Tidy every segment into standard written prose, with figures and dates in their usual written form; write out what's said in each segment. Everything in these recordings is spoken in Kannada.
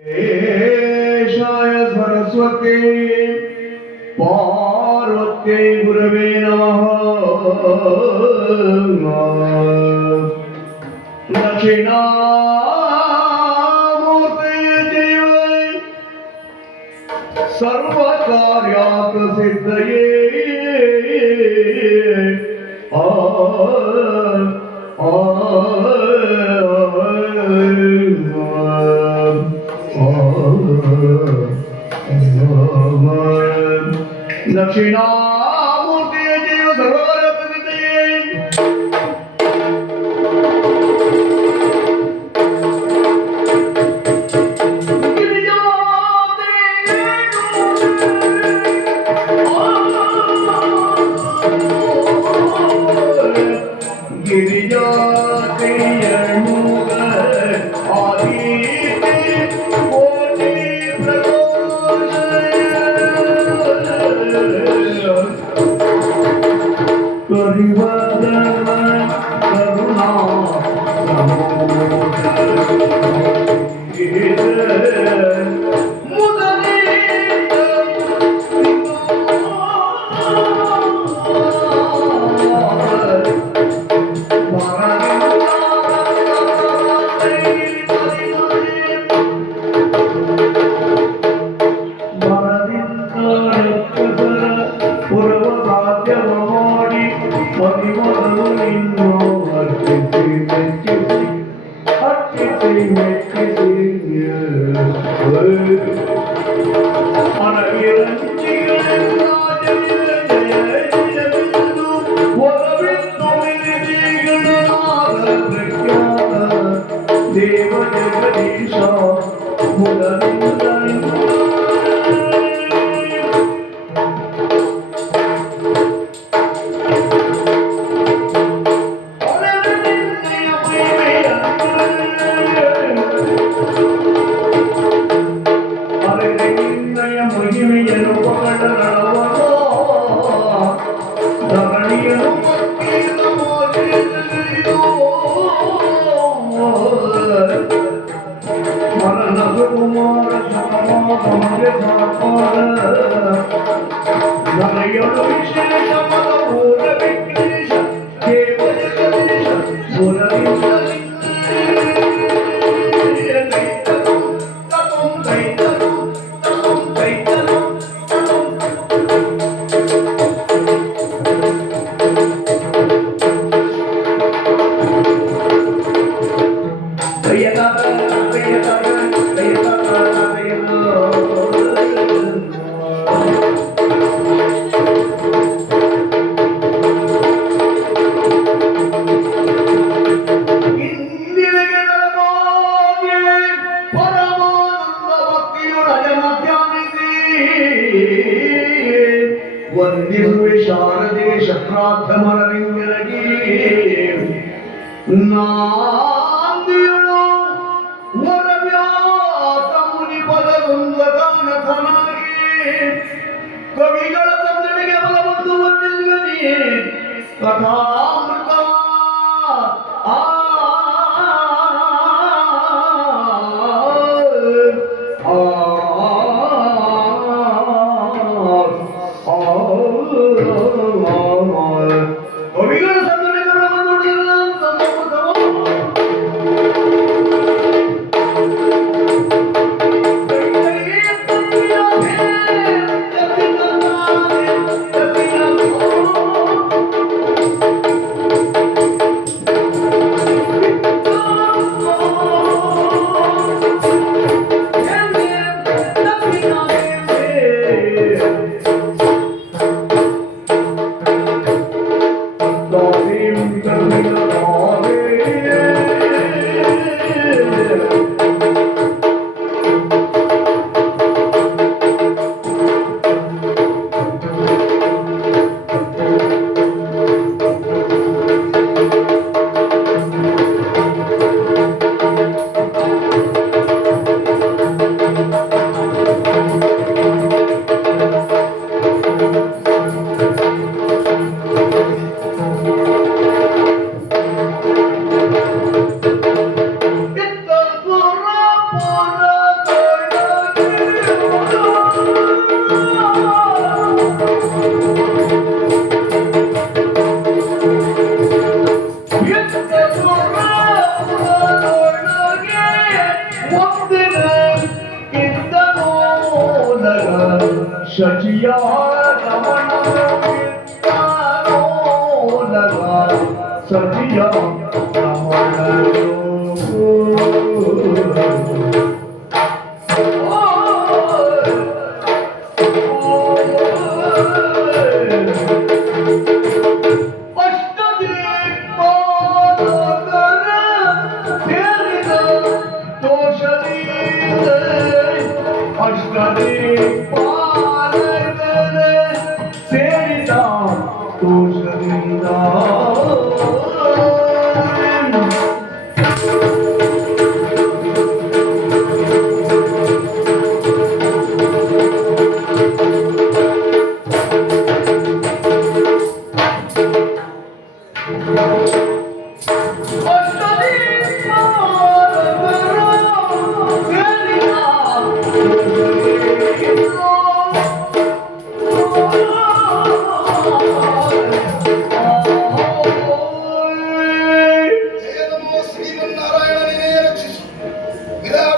ಏಷಾಯ ಸರಸ್ವತಿ ಪಾರ್ವತ್ಯೈ ಗುರವೇ ನಮಃ. ದಕ್ಷಿಣಾಮೂರ್ತಯೇ ದೇವ ಸರ್ವಕಾರ್ಯಾರ್ಥ ಸಿದ್ಧಯೇ. ಆ ದಕ್ಷಿಣಾಮೂರ್ತಿಯ ಜೀವ ಸರ್ವಕಾರ್ಯಪ್ರಸಿದ್ಧಯೇ. ಗಿರಿಜಾತೆಯನು ಕರುಣಾ ದೇವ ಜಗದೀಶ ಮಹಿಮೆಯನ್ನು ಧರಣಿಯನ್ನು ಮರಣ ಸುಕುಮಾರ ಧರೆಯಲು ವಿಶೇಷ ಪೂರ ವಿಘ್ನೇಶ ದೇವ ಜಗದೀಶ ವಂದಿಸುವೆ ಶಾರದೆ ಶಕ್ರಾರ್ಥ ಮರಲಿಂಗನಗಿ. ನಾಂದಿಯಳು ವರವ್ಯಾಸ ಮುನಿ ಪದಗುಂದಗಾನಕನಾಗಿ ಕವಿಗಳ ತಂದೆಗೆ ಬಲಬಂದು ವಂದಿಸುವನಿಯೇ ಕಥಾಮೃತ ಶಚಿಯ ಸಚಿಯ ಸೇರಿದ ದೋಷದಿಂದ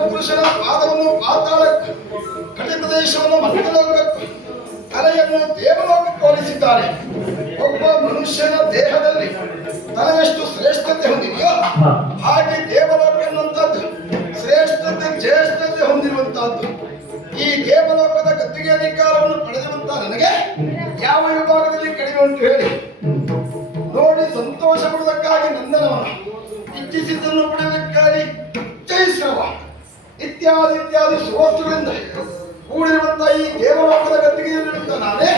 ಪುರುಷನ ಪಾದವನ್ನು ಪಾತಾಳಕ್ಕೂ ಕಡೆ ಪ್ರದೇಶವನ್ನು ಮಧ್ಯಲೋಕಕ್ಕೂ ತಲೆಯನ್ನು ದೇವಲೋಕಕ್ಕೆ ಹೋಲಿಸಿದ್ದಾರೆ. ಒಬ್ಬ ಮನುಷ್ಯನ ದೇಹದಲ್ಲಿ ತಲೆಯಷ್ಟು ಶ್ರೇಷ್ಠತೆ ಹೊಂದಿದೆಯೋ ಹಾಗೆ ದೇವಲೋಕ ಎನ್ನುವಂತದ್ದು ಶ್ರೇಷ್ಠತೆ ಜ್ಯೇಷ್ಠತೆ ಹೊಂದಿರುವಂತಹದ್ದು. ಈ ದೇವಲೋಕದ ಗದ್ದಿಗೆ ಅಧಿಕಾರವನ್ನು ಪಡೆದಿರುವಂತಹ ನನಗೆ ಯಾವ ವಿಭಾಗದಲ್ಲಿ ಕಡಿಮೆ ಉಂಟು ಹೇಳಿ? ನೋಡಿ ಸಂತೋಷ ಪಡುವುದಕ್ಕಾಗಿ ನಂದನವನ, ಇಚ್ಛಿಸಿದ್ದನ್ನು ಪಡೆಯುವುದಕ್ಕಾಗಿ ಜಯಿಸುವ ಇತ್ಯಾದಿ ಇತ್ಯಾದಿ ಸುವಸ್ತುಗಳಿಂದ ಕೂಡಿರುವಂತಹ ಈ ದೇವಲೋಕದ ಗದ್ದಿಗೆಯಲ್ಲಿರುವಂತಹ ನಾನೇ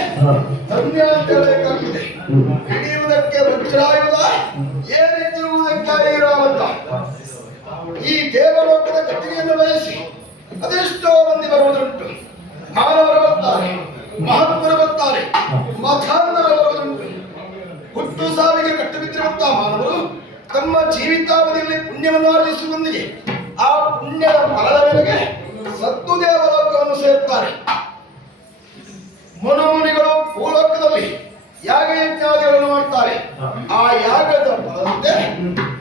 ಧನ್ಯ ಅಂತ ಹೇಳಬೇಕಾಗಿದೆ. ಹಿಡಿಯುವುದಕ್ಕೆ ವಜ್ರಾಯುಧ, ಏರಿತಿರುವುದಕ್ಕಾಗಿ ಇರುವಂತ ಈ ದೇವಲೋಕದ ಗದ್ದಿಗೆಯನ್ನು ಬಯಸಿ ಅದೆಷ್ಟೋ ಮಂದಿ ಬರುವುದುಂಟು. ಮಾನವರು ಬರ್ತಾರೆ, ಮಹಾತ್ಮರು ಬರ್ತಾರೆ, ಮತಾಂಧರು ಬರುವುದುಂಟು. ಹುಟ್ಟು ಸಾವಿಗೆ ಕಟ್ಟು ಬಿದ್ದಿರುವಂತಹ ಮಾನವರು ತಮ್ಮ ಜೀವಿತಾವಧಿಯಲ್ಲಿ ಪುಣ್ಯವನ್ನು ಆರ್ಜಿಸುವೊಂದಿಗೆ ಆ ಪುಣ್ಯದ ಫಲದ ಮೇರೆಗೆ ಸತ್ತು ದೇವಲೋಕವನ್ನು ಸೇರುತ್ತಾರೆ. ಮನೋಮುನಿಗಳು ಭೂಲೋಕದಲ್ಲಿ ಯಾಗ ಯಜ್ಞಾದಿಗಳನ್ನು ಮಾಡ್ತಾರೆ. ಆ ಯಾಗದ ಫಲದಂತೆ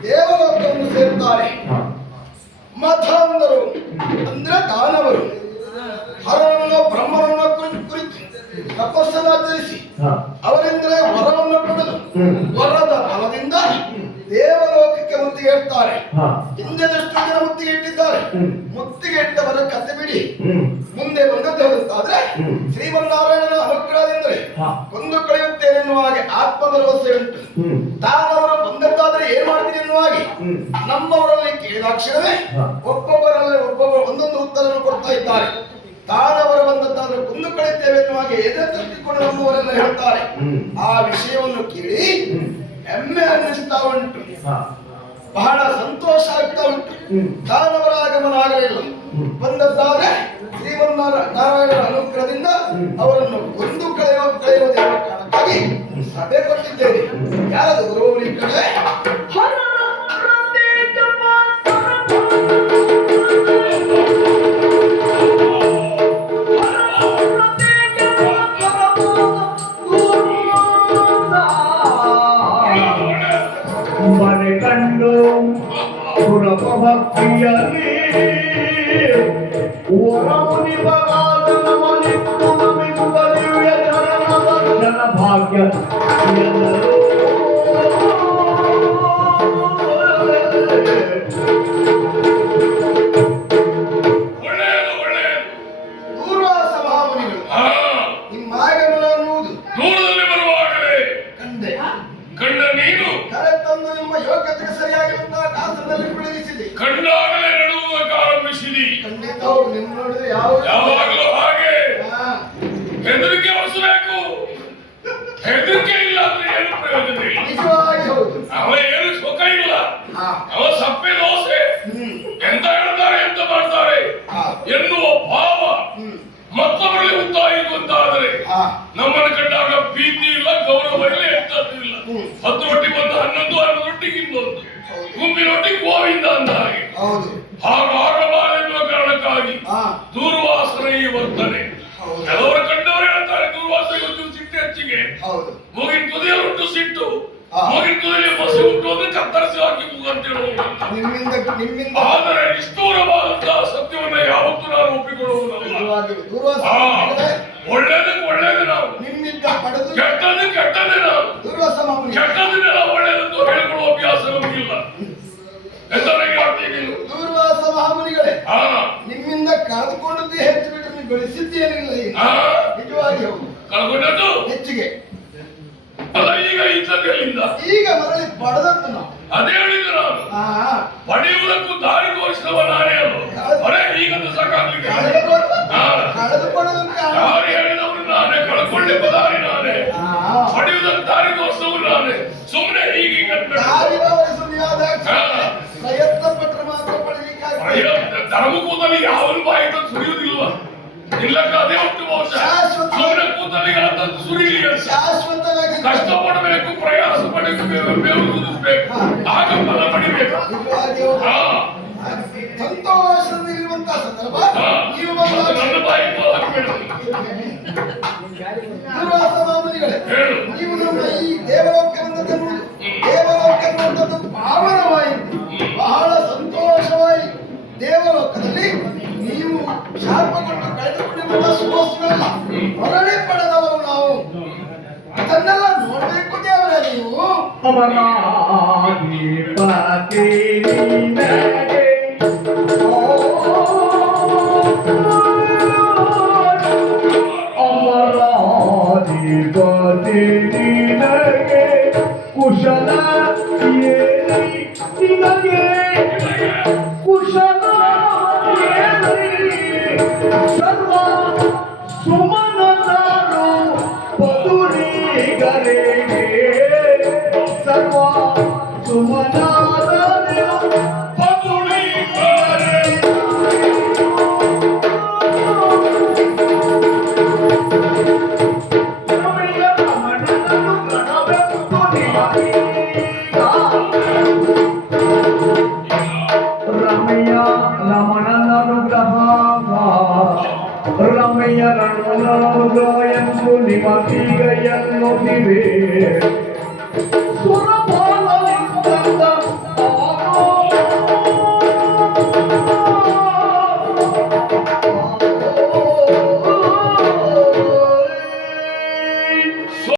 ದೇವಲೋಕವನ್ನು ಸೇರುತ್ತಾರೆ. ಮತಾಂಧರು ಅಂದ್ರೆ ದಾನವರು ಹರವನ್ನು ಬ್ರಹ್ಮನನ್ನು ಕುರಿತು ತಪಸ್ಸನ್ನು ಆಚರಿಸಿ ಅವರಿಂದಲೇ ವರವನ್ನು ಪಡೆದು ವರದ ಫಲದಿಂದ ದೇವಲೋಕಕ್ಕೆ ಮುತ್ತಿಗೆ ಇಡ್ತಾರೆ. ಹಿಂದೆದಷ್ಟು ಜನ ಮುತ್ತಿಗೆ ಇಟ್ಟಿದ್ದಾರೆ. ಮುತ್ತಿಗೆ ಇಟ್ಟವರ ಕತೆ ಬಿಡಿ, ಮುಂದೆ ಬಂದದ್ದು ಹೋಗುತ್ತಾದ್ರೆ ಶ್ರೀಮನ್ನಾರಾಯಣನ ಅನುಗ್ರಹದಿಂದಲೇ ಕೊಂದು ಕಳೆಯುತ್ತೇನೆ ಎನ್ನುವ ಹಾಗೆ ಆತ್ಮ ಭರವಸೆ ಉಂಟು. ತಾನವರು ಬಂದದ್ದಾದ್ರೆ ಏನ್ ಮಾಡ್ತೀನಿ ಎನ್ನುವ ಹಾಗೆ ನಮ್ಮವರಲ್ಲಿ ಕೇಳಿದಾಕ್ಷಣವೇ ಒಬ್ಬೊಬ್ಬರಲ್ಲಿ ಒಬ್ಬೊಬ್ಬರು ಒಂದೊಂದು ಉತ್ತರವನ್ನು ಕೊಡ್ತಾ ಇದ್ದಾರೆ. ತಾನವರು ಬಂದದ್ದಾದ್ರೆ ಕೊಂದು ಕಳೆಯುತ್ತೇವೆ ಎನ್ನುವ ಹಾಗೆ ಎದೆ ತಟ್ಟಿಕೊಂಡು ನಮ್ಮವರೆಲ್ಲ ಹೇಳ್ತಾರೆ. ಆ ವಿಷಯವನ್ನು ಕೇಳಿ ಹೆಮ್ಮೆ ಅನ್ನಿಸ್ತಾ ಉಂಟು, ಬಹಳ ಸಂತೋಷ ಆಗ್ತಾ ಉಂಟು. ತಾನವರ ಆಗಮನ ಆಗಲಿಲ್ಲ. ಬಂದದ್ದಾದ್ರೆ ಶ್ರೀಮನ್ನಾರಾಯಣನ ಅನುಗ್ರಹದಿಂದ ಅವರನ್ನು ಕೊಂದು ಕಳೆಯುವುದೆಂಬ ಕಾರಣಕ್ಕಾಗಿ ಸಭೆ ಕೊಟ್ಟಿದ್ದೇನೆ. ಯಾರದು ಗುರುವವರು ಈ ಕಡೆ? ಮನೆ ಕಂಡು ಭಕ್ತಿಯಲ್ಲಿ ಓರಮುನಿ ಬಗಾದನ ಮನಿತ್ತು ನಮಿಸುವ ದಿವ್ಯ ಚರಣ ದರ್ಶನ ಭಾಗ್ಯ ಎಲ್ಲರೂ ದೂರ್ವಾಸ ಮಹಾಮುನಿಗಳು ನಿಮ್ಮ ಆಗಮನ ಅನ್ನುವುದು ದೂರದಲ್ಲಿ ಬರುವಾಗಲೇ ಕಂಡ ನೀನು ಕರೆತಂದು ನಿಮ್ಮ ಯೋಗ್ಯತೆಗೆ ಸರಿಯಾಗಿರುವಂತಹ ಕಾಲದಲ್ಲಿ ಬೆಳೆಸಿದೆ. ಕಂಡಾಗಲೇ ನಡುವುದಕ್ಕೆ ಆರಂಭಿಸಿದಿ. ಖಂಡಿತ ಹೌದು. ನಿಮ್ಮ ನೋಡಿದ್ರೆ ಯಾವಾಗಲೂ ಹಾಗೆ ಹೆದರಿಕೆ ಹೊರಿಸಬೇಕು. ಹೆದರಿಕೆ ಇಲ್ಲ ಅಂದ್ರೆ ಏನು ಪ್ರಯೋಜನ ಇಲ್ಲ. ನಿಜವಾಗಿ ಹೌದು. ಅವ ಏನು ಸುಖ ಇಲ್ಲ. ಅವ ಸಪ್ಪೆ ದೋಸೆ ಎಂತ ಹೇಳ್ತಾರೆ ಎಂತ ಮಾಡ್ತಾರೆ ಎನ್ನುವ ಭಾವ ಮತ್ತೊಬ್ಬರಲ್ಲಿ ಉಂಟಾಯಿತು ಅಂತಾದರೆ ನಮ್ಮನ್ನು ಕಂಡಾಗ ಪ್ರೀತಿ ಇಲ್ಲ, ಗೌರವ ಇಲ್ಲ, ಎಂತದ್ದು ಇಲ್ಲ. 10 ರೊಟ್ಟಿಗೆ ಒಂದು 11, 11 ರೊಟ್ಟಿಗೆ ಇನ್ನೊಂದು, ಗುಂಪಿನೊಟ್ಟಿಗೆ ಗೋವಿಂದ ಅಂದ ಹಾಗೆ. ಹಾಗಾಗಬಾರದು ಎನ್ನುವ ಕಾರಣಕ್ಕಾಗಿ ದೂರ್ವಾಸನ ಈ ವರ್ತನೆ. ಕೆಲವರು ಕಂಡವರು ಹೇಳ್ತಾರೆ ದೂರ್ವಾಸನೆಗೆ ಒಂದು ಸಿಟ್ಟು ಹೆಚ್ಚಿಗೆ, ಮೂಗಿನ ತುದಿಯಲ್ಲಿ ಉಂಟು ಸಿಟ್ಟು, ಮೂಗಿನ ತುದಿಯಲ್ಲಿ ಬಸಿ ಉಂಟು ಅಂದ್ರೆ ಕತ್ತರಿಸಿ ಹಾಕಿ ಅಂತ ಹೇಳುವುದು. ಆದರೆ ನಿಷ್ಠೂರವಾದಂತಹ ಸತ್ಯವನ್ನ ಯಾವತ್ತೂ ನಾನು ಒಪ್ಪಿಕೊಳ್ಳುವುದಲ್ಲ. ಒಳ್ಳೇದಕ್ಕೆ ಒಳ್ಳೇದು ನಾವು, ನಿಮ್ಮಿಂದ ಪಡೆದು ಕೆಟ್ಟದಕ್ಕೆ ಕೆಟ್ಟದೇ ನಾವು. ದುರ್ವಾಸ ಮಾಮುನಿ ಕೆಟ್ಟದನ್ನೆಲ್ಲ ಒಳ್ಳೇದಂತೂ ಹೇಳಿಕೊಳ್ಳುವ ಅಭ್ಯಾಸ ನಮಗಿಲ್ಲ. ಎಂತವರೆಗೆ ಹೇಳ್ತೀನಿ ನೀನು? ದೂರ್ವಾಸ ಮಹಾಮುನಿಗಳೇ, ಹಾ ನಿಮ್ಮಿಂದ ಕಳೆದುಕೊಂಡದ್ದೇ ಹೆಚ್ಚು ಬಿಟ್ಟರೆ ನೀವು ಗಳಿಸಿದ್ದೇನಿಲ್ಲ ಈಗ. ಹಾ ನಿಜವಾಗಿ ಹೌದು, ಕಳ್ಕೊಂಡದ್ದು ಹೆಚ್ಚಿಗೆ ಅಲ್ಲ. ಈಗ ಇದ್ದದೆಲ್ಲಿಂದ ಈಗ ಮರಳಿ ಪಡೆದದ್ದು ನಾವು. ಅದೇ ಹೇಳಿದ್ದು ನಾನು. ಆ, ಪಡೆಯುವುದಕ್ಕೂ ದಾರಿ ತೋರಿಸಿದವ ನಾನೇ ಅಲ್ಲ. ಅರೆ ಈಗಂತೂ ಸಾಕಾಗ್ಲಿಕ್ಕೆ ಕಳೆದುಕೊಳ್ಳೋದಕ್ಕೆ ಯಾರು ಹೇಳಿದವರು ನಾನೇ, ಕಳ್ಕೊಳ್ಳಿಪ್ಪ ದಾರಿ ನಾನೇ, ಆ, ಪಡೆಯುವುದಕ್ಕೆ ದಾರಿ ತೋರಿಸಿದವರು ನಾನೇ. ಸುಮ್ಮನೆ ಹೀಗೆ ದಾರಿ ತೋರಿಸು ನೀವಾದ ಪ್ರಯತ್ನ ಪಟ್ಟರೆ ಮಾತ್ರ ಪಡೆಯಲಿಕ್ಕಾಗ್ತದೆ. ಧರ್ಮ ಕೂತಲ್ಲಿ ಯಾವನು ಬಾಯಿ ತಂದು ಸುರಿಯುವುದಿಲ್ವ? ಇಲ್ಲಕ್ಕ ಅದೇ ಉಂಟು ಬಹುಶಃ. ಸುಮ್ಮನೆ ಕೂತಲ್ಲಿ ತಂದು ಸುರಿಯಲಿ ಅಂತ. ಶಾಶ್ವತವಾಗಿ ಕಷ್ಟಪಡಬೇಕು, ಪ್ರಯಾಸ ಪಡಬೇಕು, ಬೇವು ಸುರಿಸಬೇಕು, ಆಗ ಫಲ ಪಡಿಬೇಕು. ನಿಜವಾಗಿ ಹೌದು. ಹಾ ಸಂತೋಷದಲ್ಲಿರುವಂತಹ ಸಂದರ್ಭ ನೀವು ಮತ್ತೆ ನನ್ನ ಬಾಯಿ ಹಾಕಬೇಡ. ದುರ್ವಾಸ ಮಾಮುನಿಗಳೇ, ಹೇಳು. ನೀವು ನಮ್ಮ ಈ ದೇವಲೋಕವನ್ನು ದೇವಲೋಕವನ್ನು ಪಾವನವಾಯಿತು, ಬಹಳ ಸಂತೋಷವಾಗಿ ದೇವಲೋಕದಲ್ಲಿ ನೀವು ಶಾಪಗೊಂಡು ಕಳೆದುಕೊಂಡಿರುವ ಸುವಸ್ತುಗಳನ್ನ ಹೊರಳಿ ಪಡೆದವರು ನಾವು. ಅದನ್ನೆಲ್ಲ ನೋಡ್ಬೇಕು ದೇವರೇ ನೀವು. ಅಮರಾಧಿಪತಿ ನಿನಗೆ ಅಮರಾಧಿಪತಿ ನಿನಗೆ ಕುಶಲ ಏರಿ ನಿನಗೆ ಕುಶಲ ಏರಿ ಸರ್ವ ಸುಮನದರು ಪದುರಿಗರಿಗೆ ಸರ್ವ ಸುಮನದರು ಪದುರಿಗರಿಗೆ ರಮಯ್ಯ ರಮಣನನ್ನು ಗಣವೆಂದು ನಿಮಗೀಗ ರಮಯ್ಯ ರಮಣನನುಗ್ರಹ ರಮಯ್ಯ ರಣನನುಗ್ರಹ ಎಂದು ನಿಮಗೀಗ ಎನ್ನುತ್ತಿವೆ ಸುರಭ